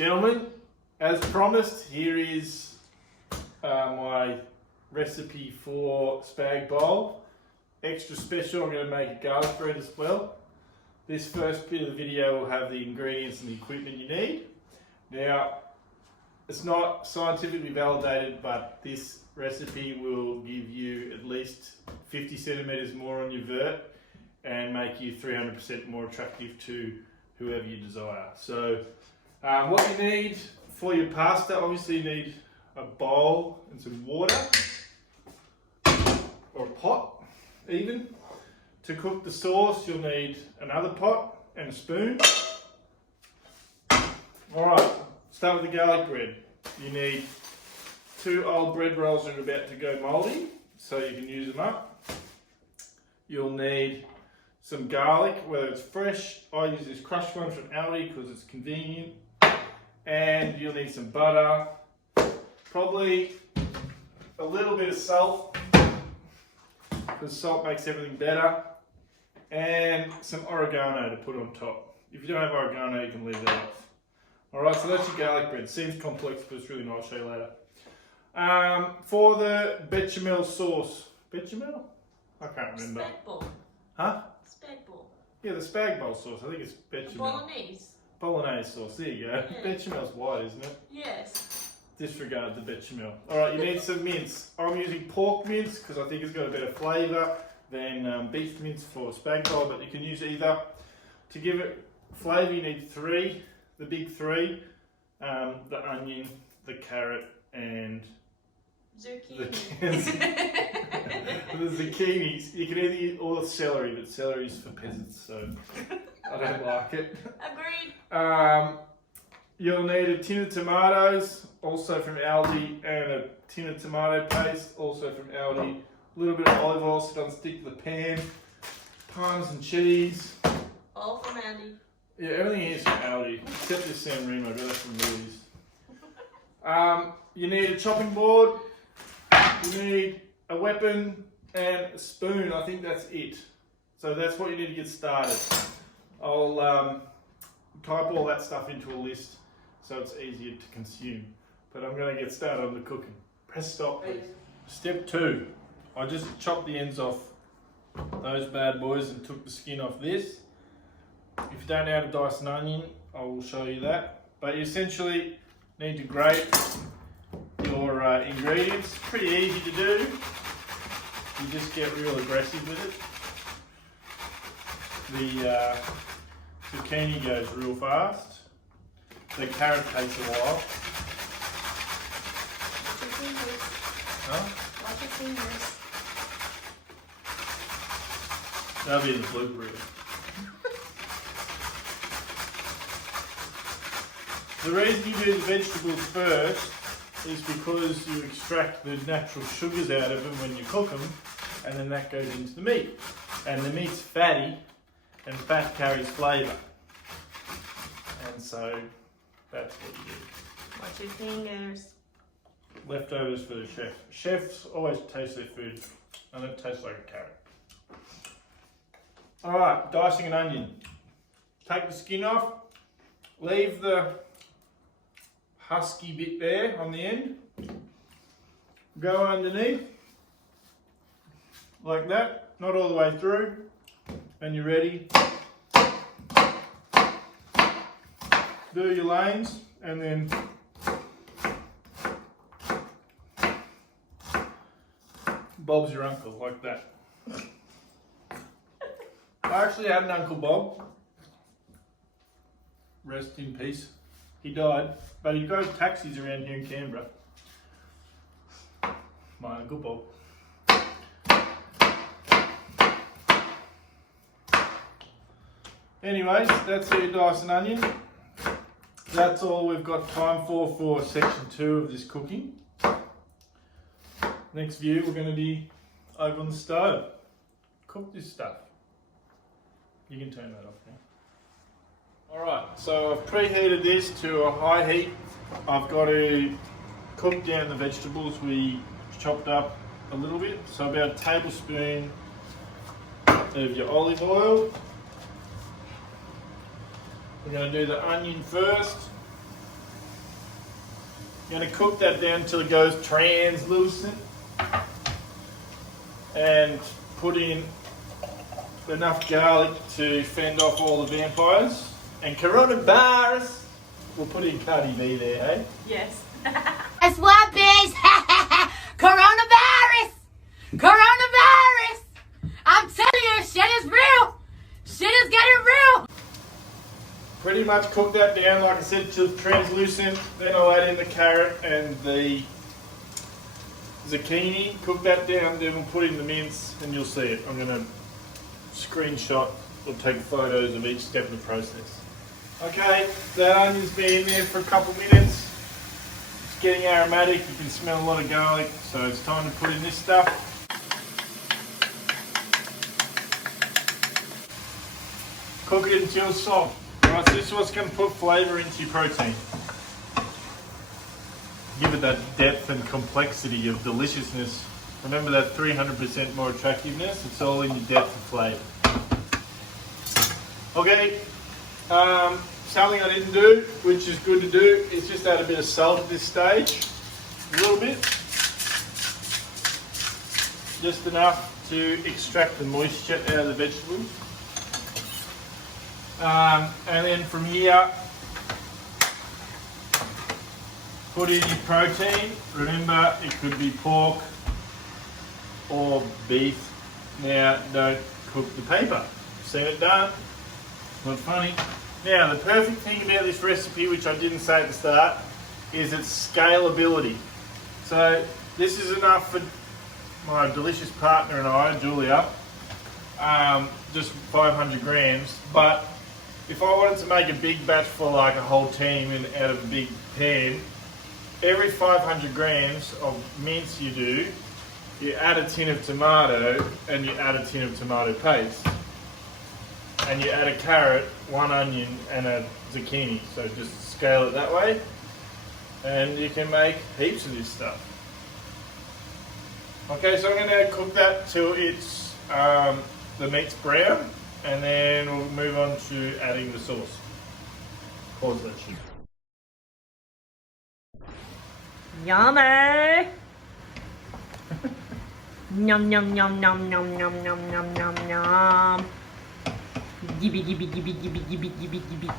Gentlemen, as promised, here is my recipe for spag bowl. Extra special, I'm going to make a garlic bread as well. This first bit of the video will have the ingredients and the equipment you need. Now, it's not scientifically validated, but this recipe will give you at least 50 centimeters more on your vert and make you 300% more attractive to whoever you desire. So what you need for your pasta, obviously you need a bowl and some water, or a pot even. To cook the sauce, you'll need another pot and a spoon. Alright, start with the garlic bread. You need 2 old bread rolls that are about to go mouldy, so you can use them up. You'll need some garlic, whether it's fresh. I use this crushed one from Aldi because it's convenient. And you'll need some butter, probably a little bit of salt, because salt makes everything better, and some oregano to put on top. If you don't have oregano, you can leave that off. Alright, so that's your garlic bread. Seems complex, but it's really nice. I'll show you later. For the bechamel sauce. Bechamel? I can't remember. Spag bowl. Huh? Spag bowl. Yeah, the spag bowl sauce. I think it's bechamel. Bolognese. Bolognese sauce. There you go. Yeah. Bechamel's white, isn't it? Yes. Disregard the bechamel. Alright, you need some mince. I'm using pork mince because I think it's got a better flavour than beef mince for spag bowl, but you can use either. To give it flavour, you need 3, the big 3, the onion, the carrot, and Zucchini. the zucchinis. You can either use all the celery, but celery's for peasants, so I don't like it. Agreed. You'll need a tin of tomatoes, also from Aldi, and a tin of tomato paste, also from Aldi. A little bit of olive oil so it doesn't stick to the pan. Parmesan cheese. All from Andy. Yeah, everything here is from Aldi, except this San Remo, but that's from Louis. You need a chopping board. You need a weapon and a spoon. I think that's it. So that's what you need to get started. I'll type all that stuff into a list so it's easier to consume. But I'm going to get started on the cooking. Press stop, please. Step 2. I just chopped the ends off those bad boys and took the skin off this. If you don't know how to dice an onion, I will show you that. But you essentially need to grate your ingredients. Pretty easy to do. You just get real aggressive with it. The zucchini goes real fast. The carrot takes a while. Watch your fingers. Huh? Watch your fingers. That'll be in the blooper reel. The reason you do the vegetables first is because you extract the natural sugars out of them when you cook them, and then that goes into the meat. And the meat's fatty, and fat carries flavour. And so that's what you do. Watch your fingers. Leftovers for the chef. Chefs always taste their food, and it tastes like a carrot. Alright, dicing an onion. Take the skin off, leave the husky bit there on the end. Go underneath, like that, not all the way through. And you're ready. Do your lanes, and then Bob's your uncle, like that. I actually had an Uncle Bob. Rest in peace. He died, but he drove taxis around here in Canberra. My Uncle Bob. Anyways, that's how you dice an onion. That's all we've got time for section 2 of this cooking. Next view, we're going to be over on the stove. Cook this stuff. You can turn that off now. Alright, so I've preheated this to a high heat. I've got to cook down the vegetables we chopped up a little bit. So about a tablespoon of your olive oil. We're going to do the onion first. You're going to cook that down until it goes translucent. And put in enough garlic to fend off all the vampires. And coronavirus. We'll put in CardiB there, eh? Yes. Guess what, bitch? Coronavirus! Coronavirus! I'm telling you, shit is real! Shit is getting real! Pretty much cook that down, like I said, till translucent. Then I'll add in the carrot and the zucchini. Cook that down, then we'll put in the mince and you'll see it. I'm going to screenshot or take photos of each step of the process. Okay, that onion's been in there for a couple minutes. It's getting aromatic, you can smell a lot of garlic, so it's time to put in this stuff. Cook it until it's soft. Alright, so this is what's going to put flavour into your protein. Give it that depth and complexity of deliciousness. Remember that 300% more attractiveness? It's all in your depth of flavour. Okay, something I didn't do, which is good to do, is just add a bit of salt at this stage. A little bit. Just enough to extract the moisture out of the vegetables. And then from here, put in your protein. Remember, it could be pork or beef. Now, don't cook the paper. Seen it done. Not funny. Now, the perfect thing about this recipe, which I didn't say at the start, is its scalability. So, this is enough for my delicious partner and I, Julia, just 500 grams. But if I wanted to make a big batch for like a whole team and out of a big pan, every 500 grams of mince you do, you add a tin of tomato and you add a tin of tomato paste. And you add a carrot, one onion and a zucchini. So just scale it that way and you can make heaps of this stuff. Okay, so I'm going to cook that till it's the meat's brown and then we'll move on to adding the sauce. Pause that shit. Yummy! Yum yum yum yum yum yum yum yum yum yum. Gibby gibby gibby gibby gibby gibby gibby.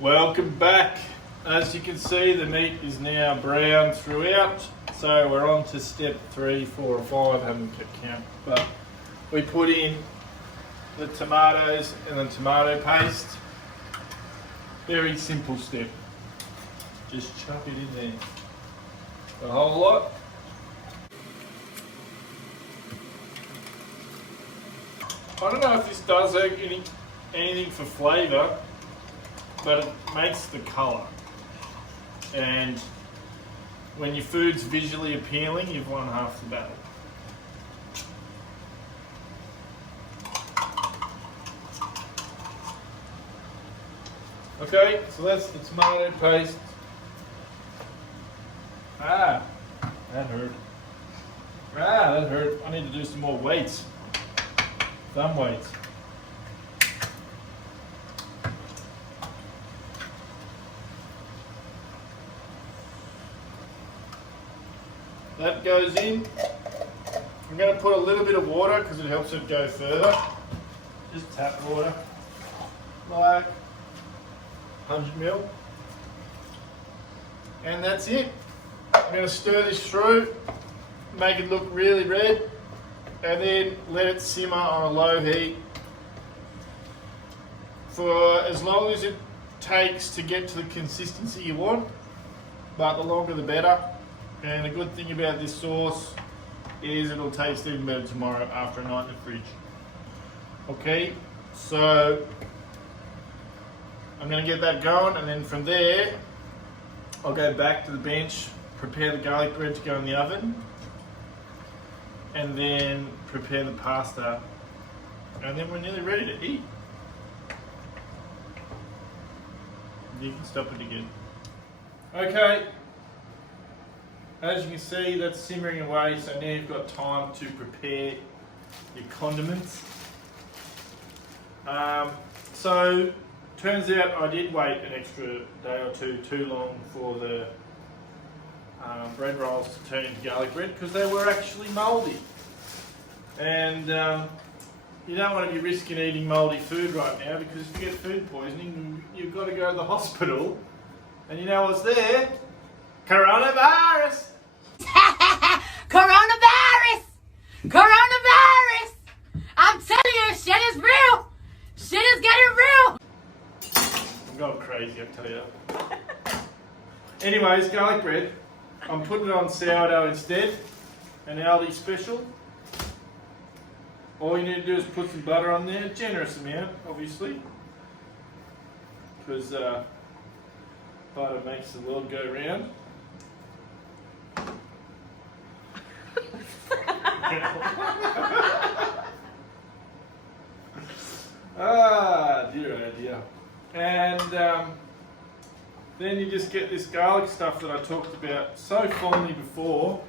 Welcome back. As you can see, the meat is now brown throughout. So we're on to step 3, 4 or 5, haven't kept count. But we put in the tomatoes and the tomato paste. Very simple step. Just chuck it in there. The whole lot. I don't know if this does anything for flavour, but it makes the colour. And when your food's visually appealing, you've won half the battle. Okay, so that's the tomato paste. Ah, that hurt. Ah, that hurt. I need to do some more weights. Thumb weights. That goes in. I'm going to put a little bit of water because it helps it go further. Just tap water. Like 100 ml. And that's it. I'm going to stir this through, make it look really red, and then let it simmer on a low heat for as long as it takes to get to the consistency you want, but the longer the better. And the good thing about this sauce is it'll taste even better tomorrow after a night in the fridge. Okay, so I'm going to get that going, and then from there I'll go back to the bench, prepare the garlic bread to go in the oven, and then prepare the pasta, and then we're nearly ready to eat. You can stop it again. Okay, as you can see, that's simmering away, so now you've got time to prepare your condiments. So turns out I did wait an extra day or two too long for the bread rolls to turn into garlic bread because they were actually mouldy. And you don't want to be risking eating mouldy food right now because if you get food poisoning, you've got to go to the hospital. And you know what's there? Coronavirus! Coronavirus! Coronavirus! I'm telling you, shit is real! Shit is getting real! I'm going crazy, I tell you. Anyways, garlic bread. I'm putting it on sourdough instead. An Aldi special. All you need to do is put some butter on there. Generous amount, obviously. Because butter makes the world go round. Dear oh dear. And then you just get this garlic stuff that I talked about so fondly before.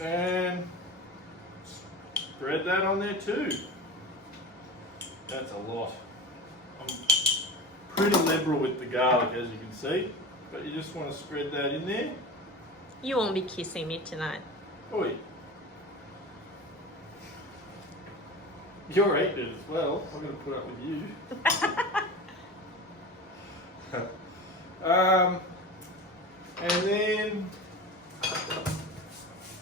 And spread that on there too. That's a lot. I'm pretty liberal with the garlic, as you can see, but you just want to spread that in there. You won't be kissing me tonight. Oi. You're eating it as well. I'm going to put up with you. And then,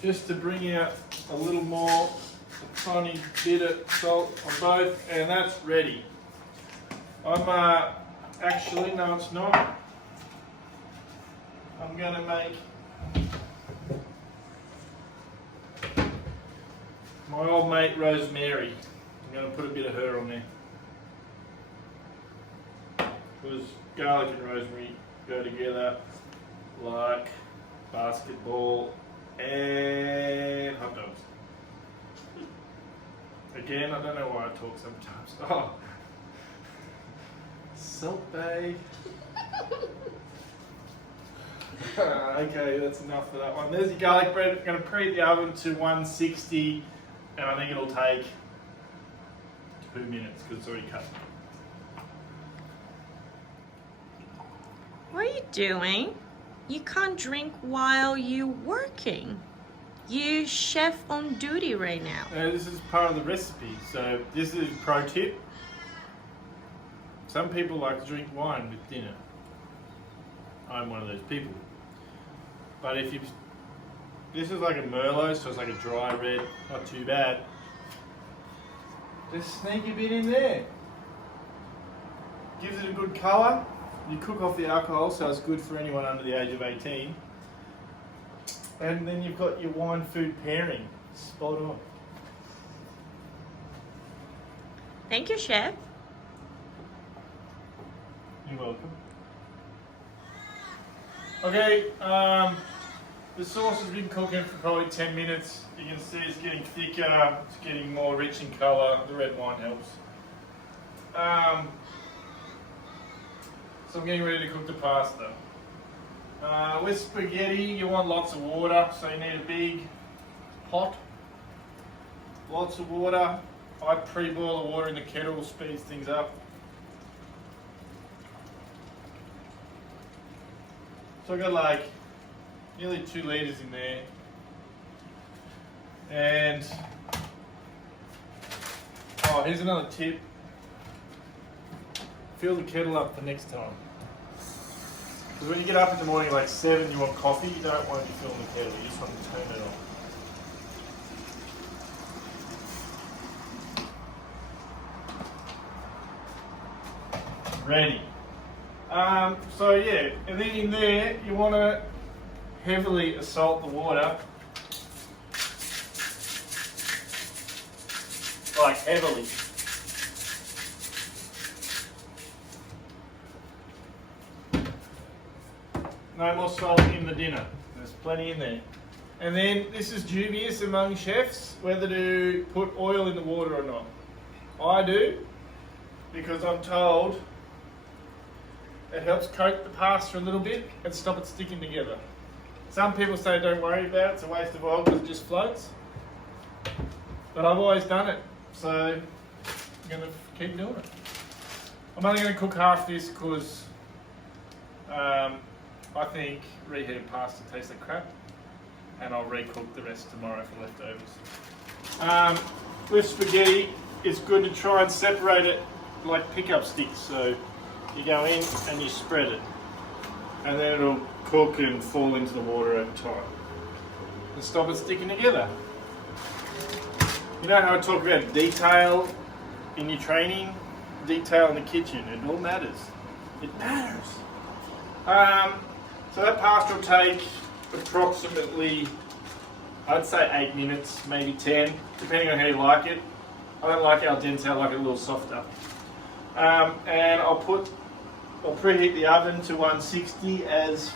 just to bring out a little more, a tiny bit of salt on both, and that's ready. I'm actually, no it's not. I'm going to make my old mate Rosemary. I'm going to put a bit of her on there. Because garlic and rosemary go together like basketball and hot dogs. Again, I don't know why I talk sometimes. Oh, Salt Bay. Okay, that's enough for that one. There's your garlic bread. I'm going to preheat the oven to 160, and I think it'll take 2 minutes because it's already cut. What are you doing? You can't drink while you're working. You chef on duty right now. This is part of the recipe. So this is pro tip. Some people like to drink wine with dinner. I'm one of those people. But if you, this is like a Merlot, so it's like a dry red, not too bad. Just sneak a bit in there. Gives it a good colour. You cook off the alcohol, so it's good for anyone under the age of 18. And then you've got your wine food pairing. Spot on. Thank you, chef. You're welcome. Okay, the sauce has been cooking for probably 10 minutes. You can see it's getting thicker, it's getting more rich in colour. The red wine helps. So I'm getting ready to cook the pasta. With spaghetti, you want lots of water, so you need a big pot. Lots of water. I pre-boil the water in the kettle, speeds things up. So I've got like nearly 2 litres in there. And, oh, here's another tip. Fill the kettle up for next time. Because when you get up in the morning like 7, you want coffee, you don't want to be filling the kettle, you just want to turn it on. Ready. So yeah, and then in there you want to heavily salt the water. Like heavily. No more salt in the dinner. There's plenty in there. And then this is dubious among chefs whether to put oil in the water or not. I do, because I'm told it helps coat the pasta a little bit and stop it sticking together. Some people say don't worry about it, it's a waste of oil because it just floats. but I've always done it, so I'm going to keep doing it. I'm only going to cook half this because I think reheated pasta tastes like crap, and I'll recook the rest tomorrow for leftovers. With spaghetti, it's good to try and separate it like pickup sticks. So you go in and you spread it, and then it'll cook and fall into the water over time and stop it sticking together. You know how I talk about detail in your training? Detail in the kitchen, it all matters. It matters. So that pasta will take approximately, I'd say 8 minutes, maybe 10, depending on how you like it. I don't like it al dente, I like it a little softer. And I'll preheat the oven to 160 as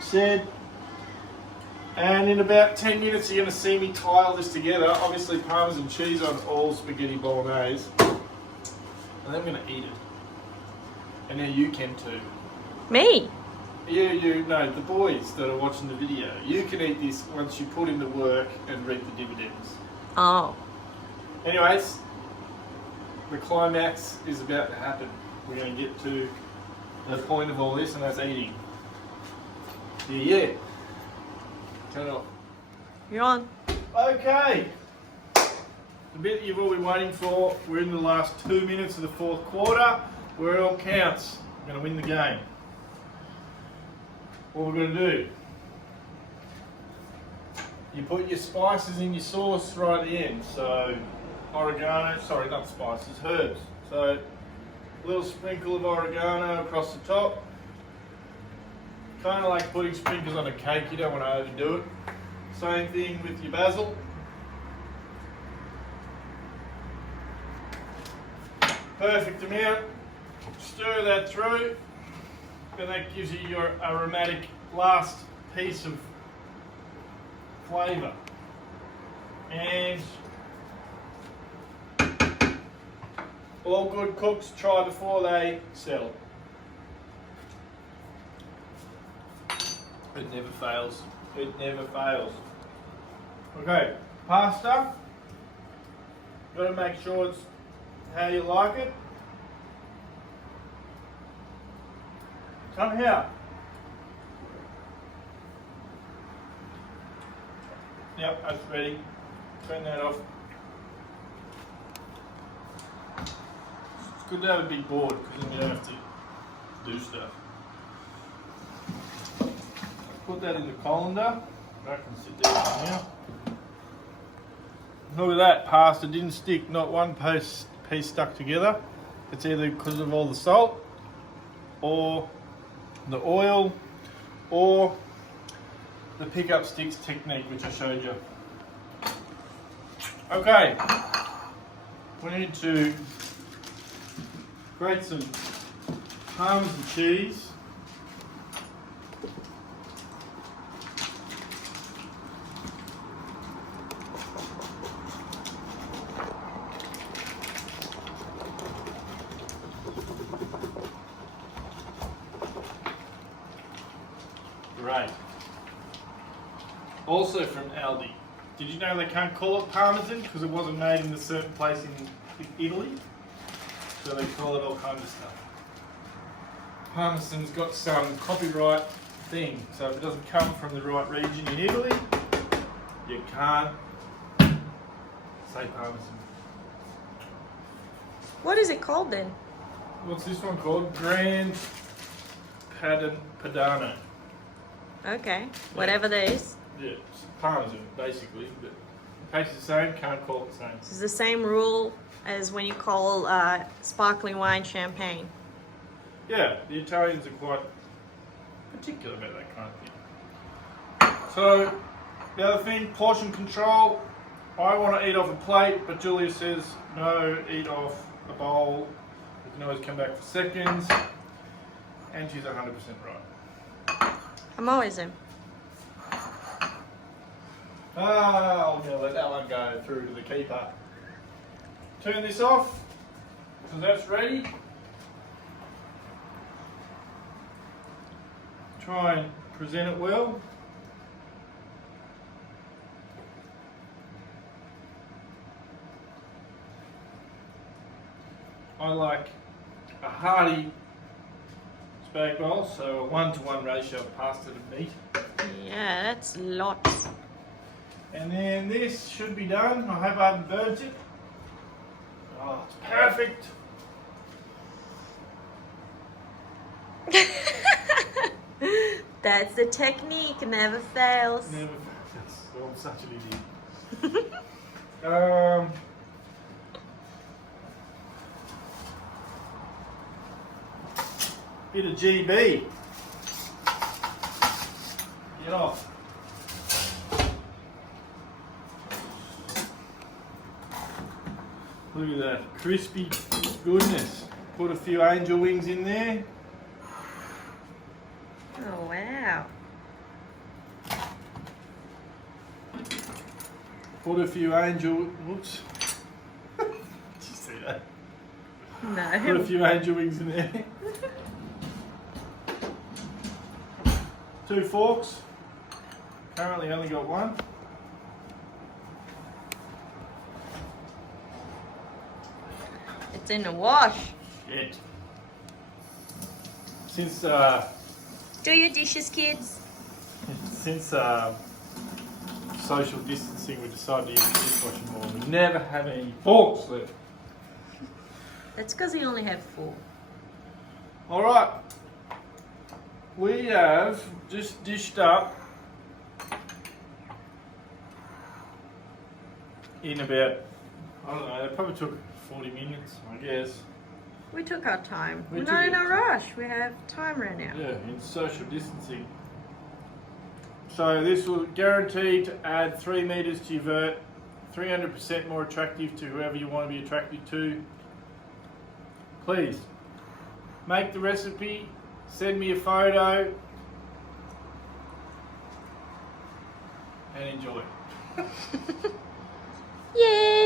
said. And in about 10 minutes you're going to see me tile this together. Obviously Parmesan cheese on all spaghetti bolognese. And then I'm going to eat it. And now you can too. Me? No, the boys that are watching the video. You can eat this once you put in the work and reap the dividends. Oh. Anyways, the climax is about to happen. We're going to get to the point of all this, and that's eating. Yeah. Turn it off. You're on. Okay. The bit you've all been waiting for. We're in the last 2 minutes of the fourth quarter, where it all counts. We're going to win the game. What we're going to do, you put your spices in your sauce right at the end. So oregano, sorry, not spices, herbs. So a little sprinkle of oregano across the top. Kind of like putting sprinkles on a cake, you don't want to overdo it. Same thing with your basil. Perfect amount. Stir that through. And that gives you your aromatic last piece of flavour. And all good cooks try before they sell. It never fails. It never fails. Okay, pasta. Got to make sure it's how you like it. Come here. Yep, that's ready. Turn that off. It's good to have a big board because then you don't have to do stuff. Put that in the colander. I can sit there now. Look at that, pasta didn't stick, not one piece stuck together. It's either because of all the salt or the oil or the pickup sticks technique which I showed you. Okay, we need to grate some Parmesan cheese. Great. Also from Aldi. Did you know they can't call it Parmesan because it wasn't made in a certain place in Italy? So they call it all kinds of stuff. Parmesan's got some copyright thing, so if it doesn't come from the right region in Italy, you can't say Parmesan. What is it called then? What's this one called? Grand Padano. Okay, whatever that is. Yeah, it's Parmesan basically, but it tastes the same, can't call it the same. It's the same rule as when you call sparkling wine champagne. Yeah, the Italians are quite particular about that kind of thing. So, the other thing, portion control. I want to eat off a plate, but Julia says, no, eat off a bowl. You can always come back for seconds. And she's 100% right. I'm always in. I'm going to let that one go through to the keeper. Turn this off, so that's ready. Try and present it well. I like a hearty spag bowl, so a 1-to-1 ratio of pasta to meat. Yeah, that's lots. And then this should be done. I hope I haven't burnt it. Oh, it's perfect. That's the technique, never fails. Never. I'm such an idiot. Bit of GB. Get off. Look at that crispy goodness. Put a few angel wings in there. Oh, wow. Put a few angel. Whoops. Did you see that? No. Put a few angel wings in there. 2 forks. Currently only got 1. It's in the wash. Shit. Since Do your dishes, kids. social distancing, we decided to use the dishwasher more. We never have any forks left. That's because you only have 4. All right. We have just dished up in about, I don't know, it probably took 40 minutes, I guess. We took our time. We We're took not in it. a rush. We have time right now. Yeah, in social distancing. So this will guarantee to add 3 meters to your vert, 300% more attractive to whoever you want to be attracted to. Please, make the recipe, send me a photo, and enjoy. Yay!